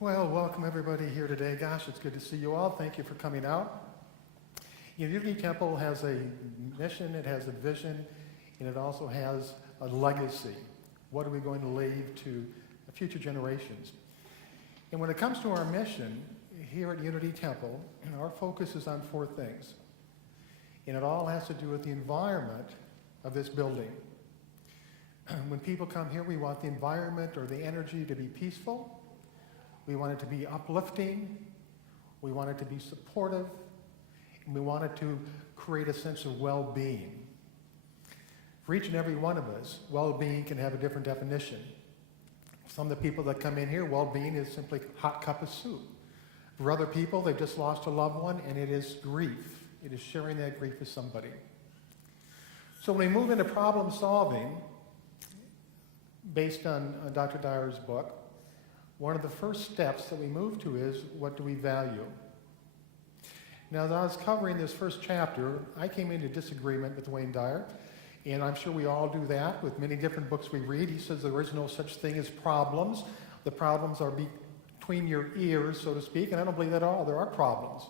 Well, welcome everybody here today. Gosh, it's good to see you all. Thank you for coming out. Unity Temple has a mission, it has a vision, and it also has a legacy. What are we going to leave to future generations? And when it comes to our mission here at Unity Temple, our focus is on four things. And it all has to do with the environment of this building. When people come here, we want the environment or the energy to be peaceful. We want it to be uplifting. We want it to be supportive. And we want it to create a sense of well-being. For each and every one of us, well-being can have a different definition. Some of the people that come in here, well-being is simply a hot cup of soup. For other people, they've just lost a loved one, and it is grief. It is sharing that grief with somebody. So when we move into problem solving, based on Dr. Dyer's book, one of the first steps that we move to is, what do we value? Now, as I was covering this first chapter, I came into disagreement with Wayne Dyer, and I'm sure we all do that with many different books we read. He says there is no such thing as problems. The problems are between your ears, so to speak, and I don't believe that at all. There are problems.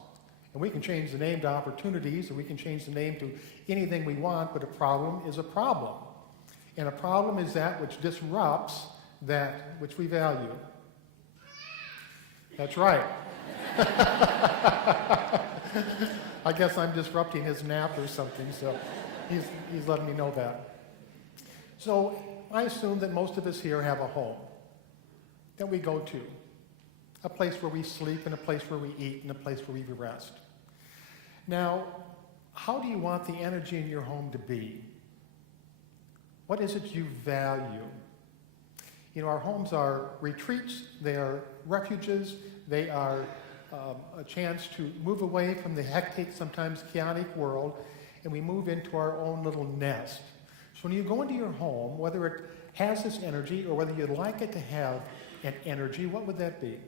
And we can change the name to opportunities, and we can change the name to anything we want, but a problem is a problem. And a problem is that which disrupts that which we value. That's right. I guess I'm disrupting his nap or something, so he's letting me know that. So I assume that most of us here have a home that we go to, a place where we sleep and a place where we eat and a place where we rest. Now, how do you want the energy in your home to be? What is it you value? You know, our homes are retreats, they are refuges, they are a chance to move away from the hectic, sometimes chaotic world, and we move into our own little nest. So when you go into your home, whether it has this energy or whether you'd like it to have an energy, what would that be?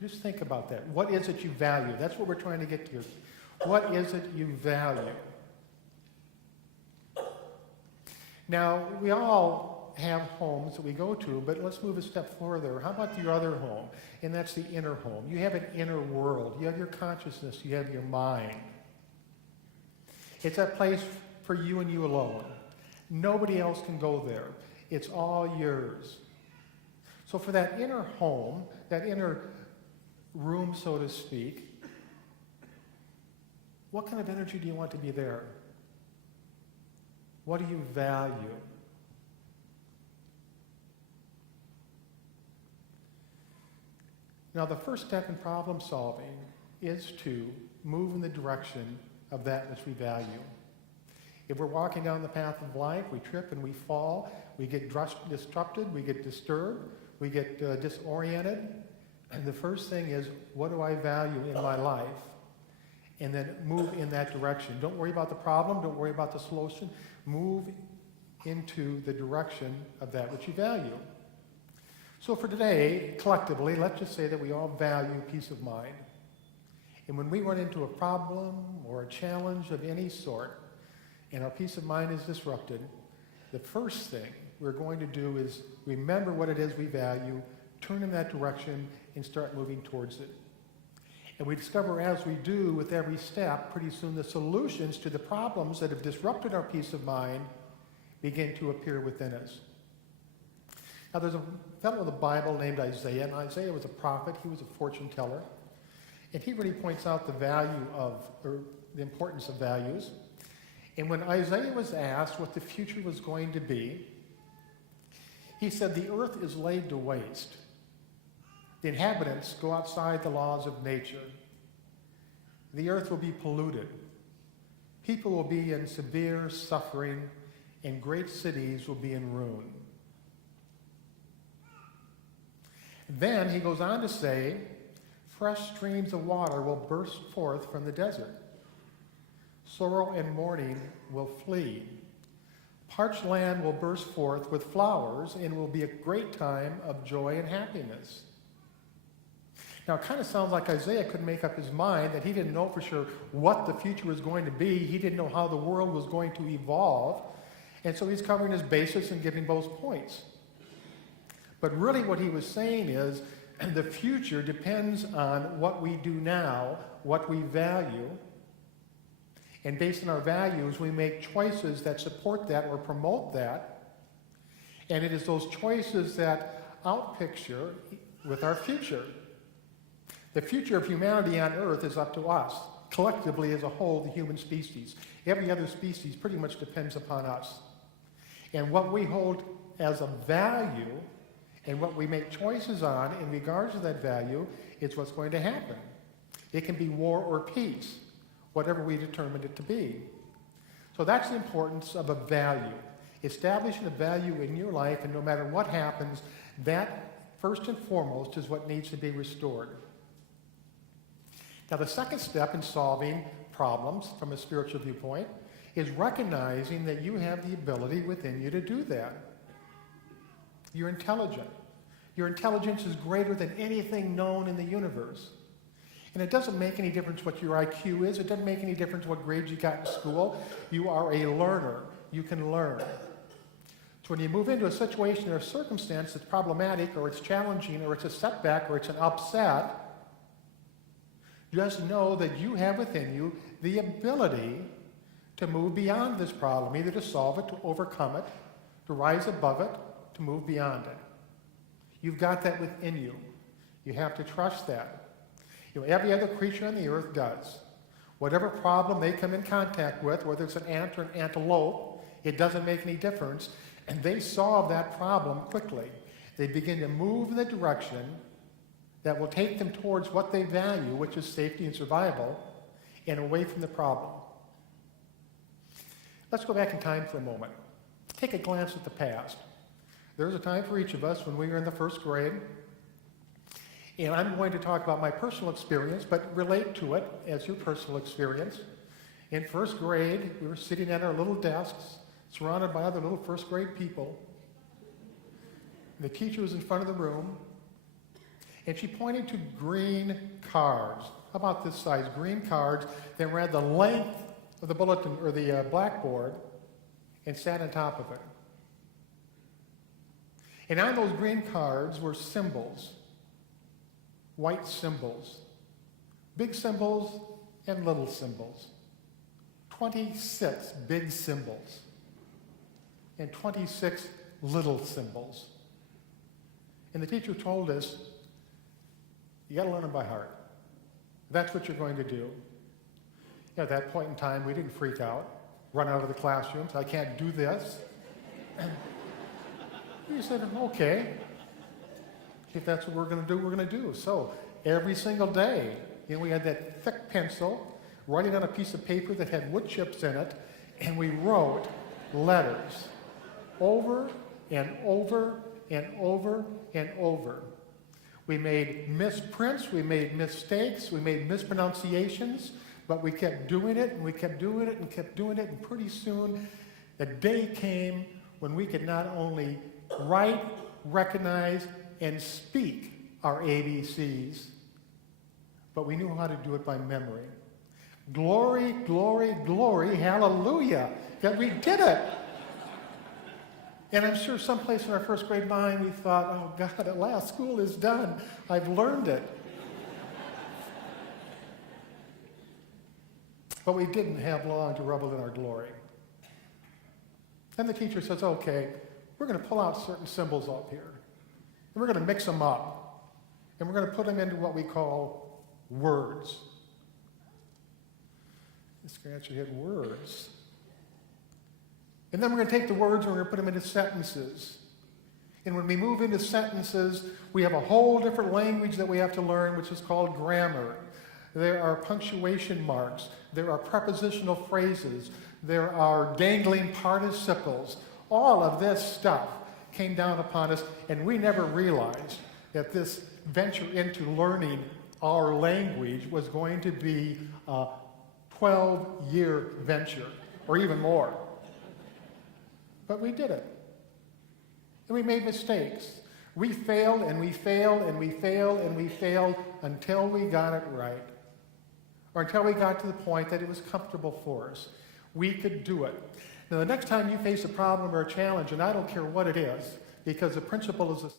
Just think about that. What is it you value? That's what we're trying to get to. What is it you value? Now, we all have homes that we go to, but let's move a step further. How about your other home? And that's the inner home. You have an inner world. You have your consciousness. You have your mind. It's that place for you and you alone. Nobody else can go there. It's all yours. So for that inner home, that inner room, so to speak, what kind of energy do you want to be there? What do you value? Now, the first step in problem solving is to move in the direction of that which we value. If we're walking down the path of life, we trip and we fall, we get disrupted, we get disturbed, we get disoriented. And the first thing is, what do I value in my life? And then move in that direction. Don't worry about the problem, don't worry about the solution. Move into the direction of that which you value. So for today, collectively, let's just say that we all value peace of mind. And when we run into a problem or a challenge of any sort, and our peace of mind is disrupted, the first thing we're going to do is remember what it is we value, turn in that direction, and start moving towards it. And we discover as we do with every step, pretty soon the solutions to the problems that have disrupted our peace of mind begin to appear within us. Now, there's a fellow in the Bible named Isaiah, and Isaiah was a prophet. He was a fortune teller. And he really points out the value of, or the importance of values. And when Isaiah was asked what the future was going to be, he said, the earth is laid to waste. The inhabitants go outside the laws of nature. The earth will be polluted. People will be in severe suffering, and great cities will be in ruin. Then he goes on to say, fresh streams of water will burst forth from the desert. Sorrow and mourning will flee. Parched land will burst forth with flowers, and will be a great time of joy and happiness. Now, it kind of sounds like Isaiah couldn't make up his mind, that he didn't know for sure what the future was going to be. He didn't know how the world was going to evolve. And so he's covering his bases and giving both points. But really what he was saying is, the future depends on what we do now, what we value, and based on our values, we make choices that support that or promote that, and it is those choices that outpicture with our future. The future of humanity on Earth is up to us, collectively as a whole, the human species. Every other species pretty much depends upon us. And what we hold as a value and what we make choices on in regards to that value is what's going to happen. It can be war or peace, whatever we determine it to be. So that's the importance of a value. Establishing a value in your life, and no matter what happens, that first and foremost is what needs to be restored. Now, the second step in solving problems from a spiritual viewpoint is recognizing that you have the ability within you to do that. You're intelligent. Your intelligence is greater than anything known in the universe. And it doesn't make any difference what your IQ is. It doesn't make any difference what grades you got in school. You are a learner. You can learn. So when you move into a situation or a circumstance that's problematic or it's challenging or it's a setback or it's an upset, just know that you have within you the ability to move beyond this problem, either to solve it, to overcome it, to rise above it, to move beyond it. You've got that within you. You have to trust that. You know, every other creature on the earth does. Whatever problem they come in contact with, whether it's an ant or an antelope, it doesn't make any difference, and they solve that problem quickly. They begin to move in the direction that will take them towards what they value, which is safety and survival, and away from the problem. Let's go back in time for a moment. Take a glance at the past. There was a time for each of us when we were in the first grade, and I'm going to talk about my personal experience, but relate to it as your personal experience. In first grade, we were sitting at our little desks, surrounded by other little first grade people. The teacher was in front of the room, and she pointed to green cards, about this size, green cards that ran the length of the bulletin or the blackboard and sat on top of it. And on those green cards were symbols, white symbols, big symbols and little symbols. 26 big symbols and 26 little symbols. And the teacher told us, you got to learn them by heart. That's what you're going to do. At that point in time, we didn't freak out, run out of the classrooms. I can't do this. We said, okay, if that's what we're going to do, we're going to do. So every single day, we had that thick pencil, writing on a piece of paper that had wood chips in it, and we wrote letters over and over and over and over. We made misprints, we made mistakes, we made mispronunciations, but we kept doing it, and we kept doing it, and kept doing it, and pretty soon the day came when we could not only write, recognize, and speak our ABCs, but we knew how to do it by memory. Glory, glory, glory, hallelujah, that we did it. And I'm sure someplace in our first grade mind we thought, oh God, at last school is done. I've learned it. But we didn't have long to revel in our glory. Then the teacher says, okay, we're going to pull out certain symbols up here. And we're going to mix them up. And we're going to put them into what we call words. You scratch your head, words. And then we're going to take the words and we're going to put them into sentences. And when we move into sentences, we have a whole different language that we have to learn, which is called grammar. There are punctuation marks. There are prepositional phrases. There are dangling participles. All of this stuff came down upon us, and we never realized that this venture into learning our language was going to be a 12-year venture, or even more. But we did it. And we made mistakes. We failed, and we failed, and we failed, and we failed until we got it right. Or until we got to the point that it was comfortable for us. We could do it. Now, the next time you face a problem or a challenge, and I don't care what it is, because the principle is the